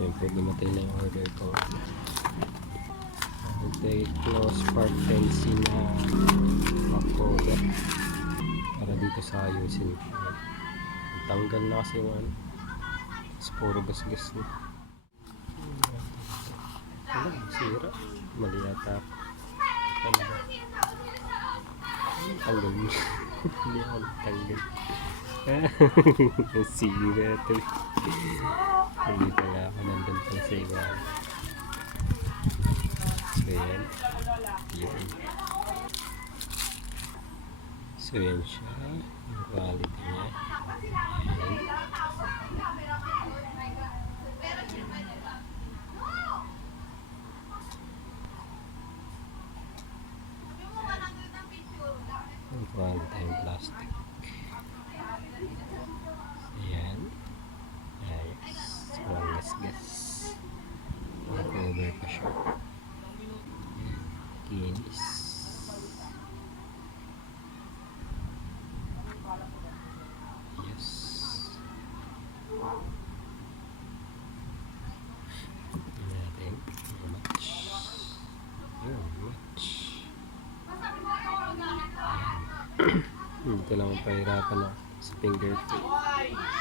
Yan po, dumating na yung order ko. Close part tensi na October para dito sa ayusin. Tanggal na kasi yung ano, puro gasgas na. Wala, sira. Mali yata. Ano ba? Tanggal mo. Hindi ako tanggal. Sira ito. Hindi pala ako nandun pang sa iba. So yan. Yan. So yan siya. Yung quality niya. Yan. Yung quality yung plastic. Ayan. Ayos. Walang gas-gas. Cover pa siya. Kinis. Yes. Tingnan natin. Match. Ayun, match. Dito lang ang pahirapan ako sa fingertip. Ayan.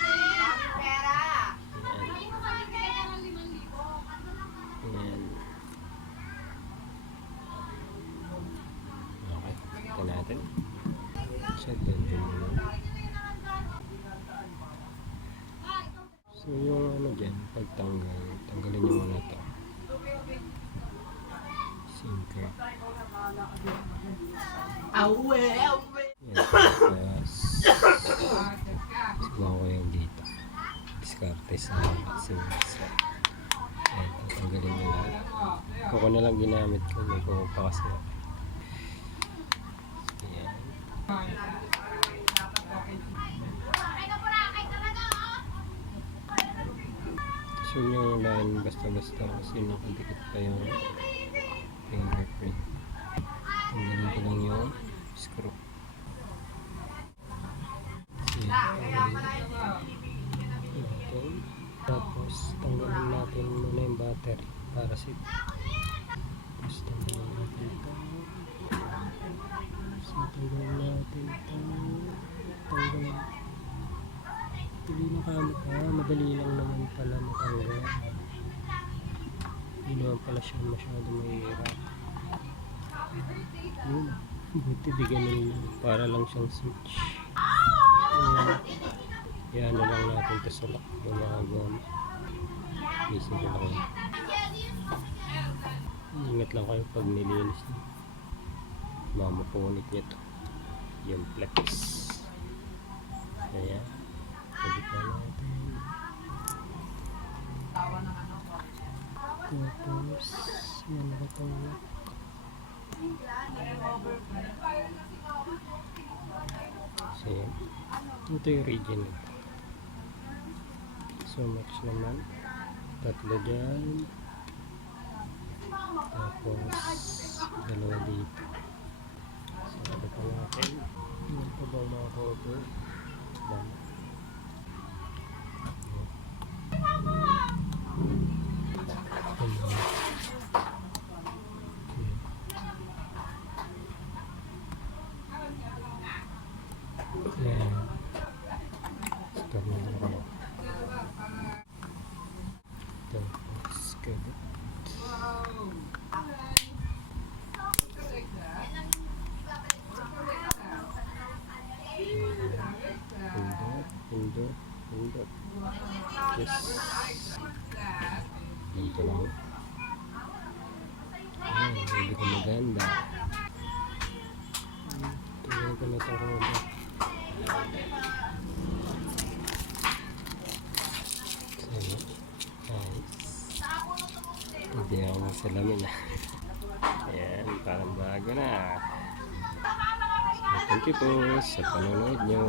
Ayan. Okay, ito natin. Shut down din muna. So yung ano dyan, pagtanggal, tanggalin nyo muna ito. Sinker. Yan, tapos subukan ko yung dito. Diskarte sa sinis. Ayan, tatanggalin nyo lang. Ako na lang ginamit ko, may kuha pa kasi. Ayan. So yung line basta-basta kasi nakadikit pa yung fingerprint. Tanggalin ko lang yung screw. Okay. Tapos tanggalin natin muna yung battery para safe. Tapos tanggalin natin ito. Tapos tanggalin natin ito. Tanggalin. Hindi nakamit ha. Madali lang naman pala matanggal. Hindi naman pala siya masyado mahirap. Yun. Buti di ganun lang. Para lang siyang switch. Yan na lang natin ito sa lock. Yung mga goma. Isip ko lang. Ingat lang kayo pag nilinis niyo. Mamapunit niya ito. Yung flex. Ayan. Pwede pa natin. Tapos yan na ito. So yan. Ito yung original. So much naman. Tatlo dyan. Tapos dalawa dito. So ano pa natin. Yan pa ba mga cover? Yan. Ayan. Stop na lang ako. Tapos kabit. Pindot. Yes. Ganito lang. Ayan, hindi ko maganda. Tingnan ko na ito ako. Hindi na ako magsalamin na. Ayan, parang bago na. So, thank you po sa panonood nyo.